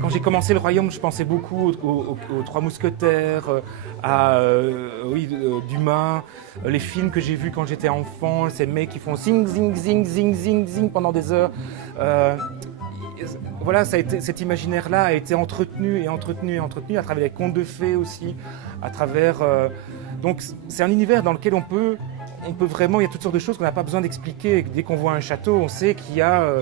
Quand j'ai commencé le royaume, je pensais beaucoup aux Trois Mousquetaires, Dumas, les films que j'ai vus quand j'étais enfant, ces mecs qui font zing, zing, zing, zing, zing, zing pendant des heures. Voilà, cet imaginaire-là a été entretenu et entretenu et entretenu à travers les contes de fées aussi, à travers. Donc c'est un univers dans lequel on peut vraiment, il y a toutes sortes de choses qu'on n'a pas besoin d'expliquer. Dès qu'on voit un château, on sait qu'il y a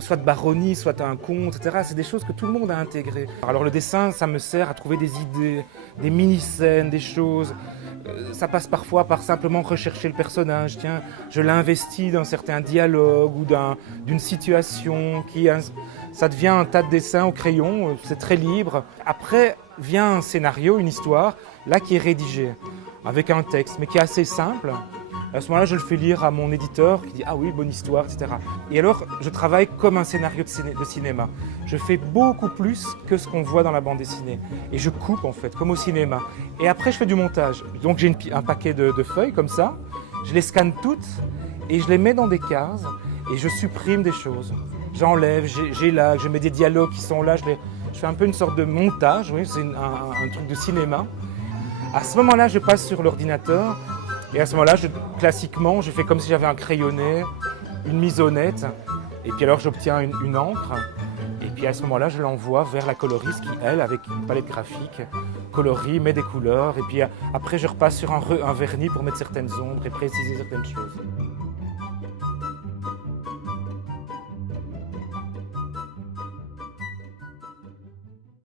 soit de baronnie, soit un conte, etc. C'est des choses que tout le monde a intégrées. Alors le dessin, ça me sert à trouver des idées, des mini-scènes, des choses. Ça passe parfois par simplement rechercher le personnage. Tiens, je l'investis dans certains dialogues ou d'une situation ça devient un tas de dessins au crayon, c'est très libre. Après vient un scénario, une histoire, là qui est rédigée, avec un texte, mais qui est assez simple. À ce moment-là, je le fais lire à mon éditeur qui dit « Ah oui, bonne histoire, etc. » Et alors, je travaille comme un scénario de cinéma. Je fais beaucoup plus que ce qu'on voit dans la bande dessinée. Et je coupe, en fait, comme au cinéma. Et après, je fais du montage. Donc, j'ai un paquet de feuilles comme ça. Je les scanne toutes et je les mets dans des cases et je supprime des choses. J'enlève, j'élague, je mets des dialogues qui sont là. Je fais un peu une sorte de montage, oui, c'est un truc de cinéma. À ce moment-là, je passe sur l'ordinateur. Et à ce moment-là, classiquement, je fais comme si j'avais un crayonné, une misonnette, et puis alors j'obtiens une encre, et puis à ce moment-là, je l'envoie vers la coloriste qui, elle, avec une palette graphique, colorie, met des couleurs, et puis après, je repasse sur un vernis pour mettre certaines ombres et préciser certaines choses.